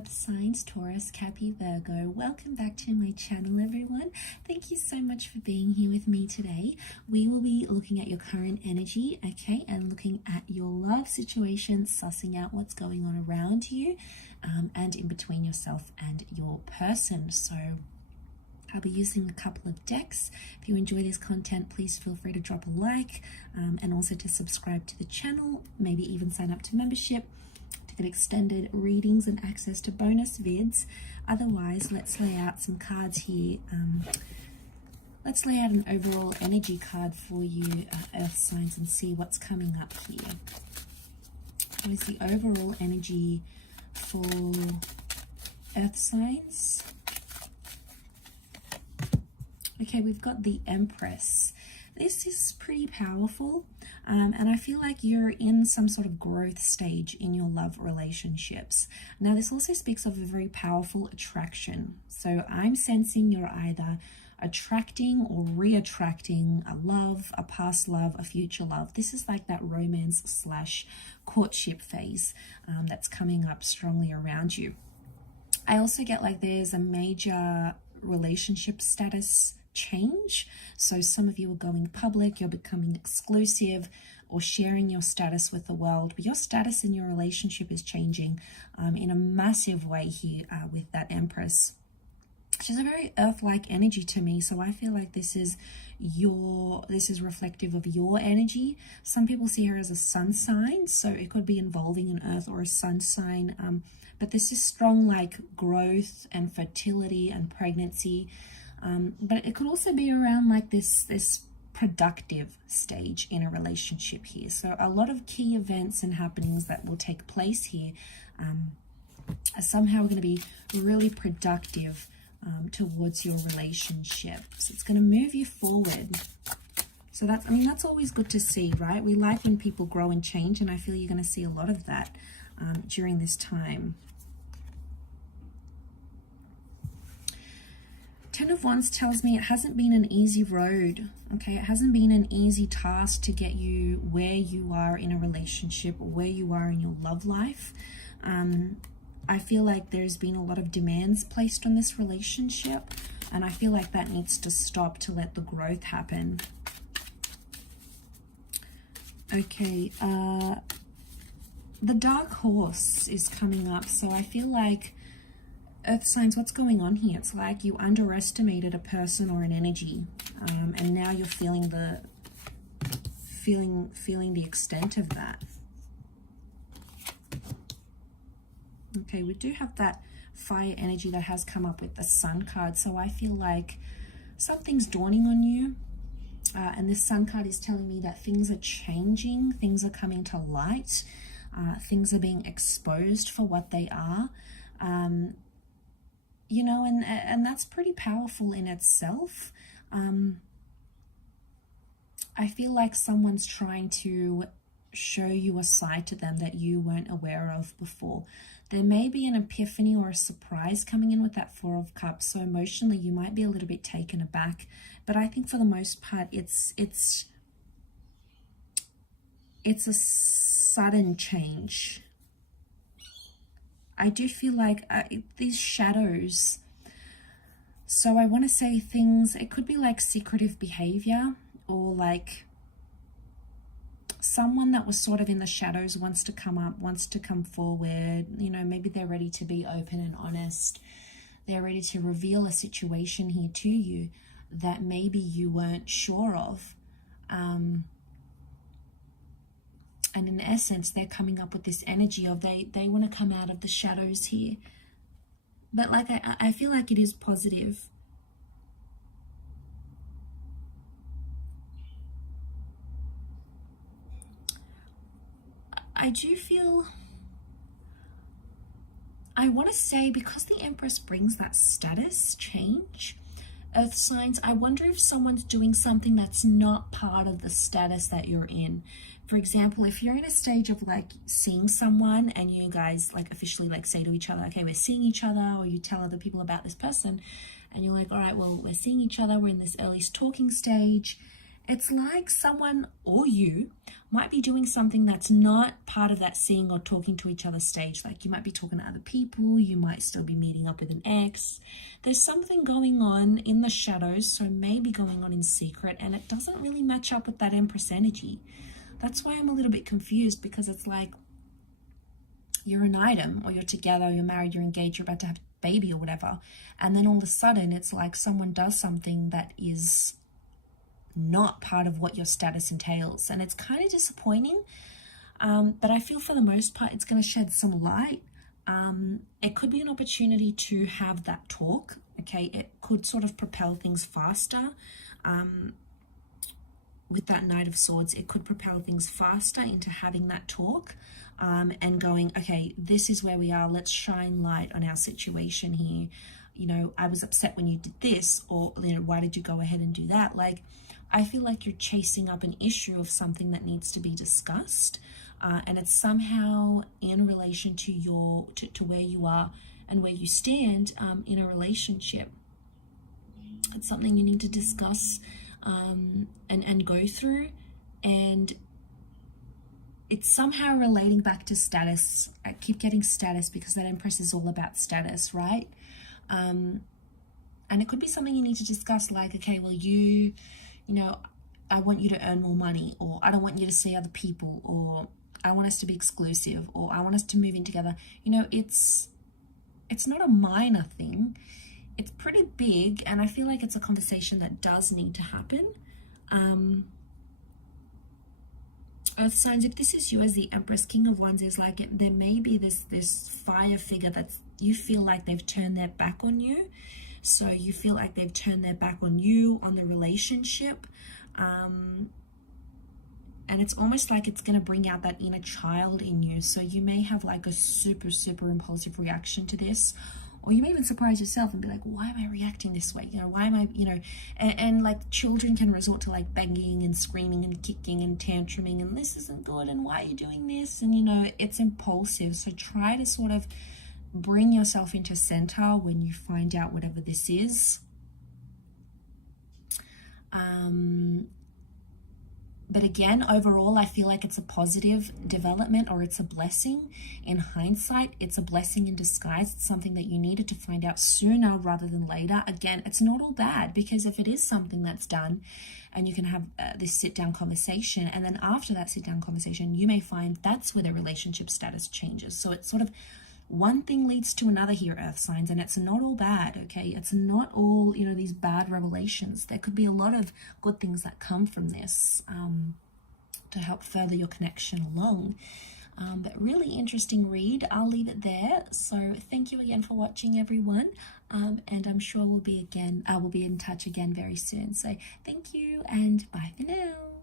Earth signs, Taurus, Cappy, Virgo. Welcome back to my channel, everyone. Thank you so much for being here with me today. We will be looking at your current energy, okay, and looking at your love situation, sussing out what's going on around you, and in between yourself and your person. So I'll be using a couple of decks. If you enjoy this content, please feel free to drop a like, and also to subscribe to the channel, maybe even sign up to membership to get extended readings and access to bonus vids. Otherwise, let's lay out some cards here. Let's lay out an overall energy card for you, Earth signs, and see what's coming up here. What is the overall energy for Earth signs? Okay, we've got the Empress. This is pretty powerful, and I feel like you're in some sort of growth stage in your love relationships. Now, this also speaks of a very powerful attraction. So I'm sensing you're either attracting or re-attracting a love, a past love, a future love. This is like that romance slash courtship phase that's coming up strongly around you. I also get like there's a major relationship status change. So some of you are going public, you're becoming exclusive or sharing your status with the world, but your status in your relationship is changing in a massive way here with that Empress. She's a very earth-like energy to me, so I feel like this is reflective of your energy. Some people see her as a sun sign, so it could be involving an earth or a sun sign, but this is strong like growth and fertility and pregnancy. But it could also be around like this productive stage in a relationship here. So a lot of key events and happenings that will take place here are somehow going to be really productive towards your relationship. So it's going to move you forward. So that's always good to see, right? We like when people grow and change, and I feel you're going to see a lot of that during this time. Ten of Wands tells me it hasn't been an easy road, okay? It hasn't been an easy task to get you where you are in a relationship or where you are in your love life. I feel like there's been a lot of demands placed on this relationship, and I feel like that needs to stop to let the growth happen. Okay, the Dark Horse is coming up, so I feel like Earth signs, what's going on here? It's like you underestimated a person or an energy, and now you're feeling the extent of that. Okay, we do have that fire energy that has come up with the Sun card, so I feel like something's dawning on you, and this Sun card is telling me that things are changing, things are coming to light, things are being exposed for what they are. You know, and that's pretty powerful in itself. I feel like someone's trying to show you a side to them that you weren't aware of before. There may be an epiphany or a surprise coming in with that Four of Cups, so emotionally you might be a little bit taken aback, but I think for the most part it's a sudden change. I do feel like these shadows, so I want to say things, it could be like secretive behavior, or like someone that was sort of in the shadows wants to come up, wants to come forward, you know, maybe they're ready to be open and honest. They're ready to reveal a situation here to you that maybe you weren't sure of. And in essence, they're coming up with this energy of they want to come out of the shadows here. But like I feel like it is positive. I do feel, I want to say, because the Empress brings that status change, Earth signs, I wonder if someone's doing something that's not part of the status that you're in. For example, if you're in a stage of like seeing someone and you guys like officially like say to each other, okay, we're seeing each other, or you tell other people about this person and you're like, all right, well, we're seeing each other, we're in this early talking stage, it's like someone or you might be doing something that's not part of that seeing or talking to each other stage. Like you might be talking to other people, you might still be meeting up with an ex. There's something going on in the shadows, so maybe going on in secret, and it doesn't really match up with that Empress energy. That's why I'm a little bit confused, because it's like you're an item, or you're together, you're married, you're engaged, you're about to have a baby or whatever, and then all of a sudden it's like someone does something that is not part of what your status entails, and it's kind of disappointing, but I feel for the most part it's going to shed some light. It could be an opportunity to have that talk. Okay, it could sort of propel things faster. With that Knight of Swords, it could propel things faster into having that talk, and going, okay, this is where we are, let's shine light on our situation here. You know, I was upset when you did this, or, you know, why did you go ahead and do that? Like, I feel like you're chasing up an issue of something that needs to be discussed, and it's somehow in relation to your to where you are and where you stand in a relationship. It's something you need to discuss and go through, and it's somehow relating back to status. I keep getting status because that Empress is all about status, right? And it could be something you need to discuss, like, okay, well, you know, I want you to earn more money, or I don't want you to see other people, or I want us to be exclusive, or I want us to move in together. You know, it's not a minor thing. It's pretty big, and I feel like it's a conversation that does need to happen. Earth signs, if this is you as the Empress, King of Wands is like, there may be this fire figure that you feel like they've turned their back on you. So you feel like they've turned their back on you, on the relationship. And it's almost like it's going to bring out that inner child in you. So you may have like a super, super impulsive reaction to this. Or you may even surprise yourself and be like, why am I reacting this way? You know, why am I, you know, and like children can resort to like banging and screaming and kicking and tantruming, and this isn't good, and why are you doing this? And, you know, it's impulsive. So try to sort of bring yourself into center when you find out whatever this is. But again, overall, I feel like it's a positive development, or it's a blessing. In hindsight, it's a blessing in disguise. It's something that you needed to find out sooner rather than later. Again, it's not all bad, because if it is something that's done and you can have this sit-down conversation, and then after that sit-down conversation, you may find that's where the relationship status changes. So it's sort of one thing leads to another here, Earth signs, and it's not all bad, okay? It's not all, you know, these bad revelations. There could be a lot of good things that come from this to help further your connection along. But really interesting read. I'll leave it there. So thank you again for watching, everyone. And I'm sure we'll be in touch again very soon. So thank you, and bye for now.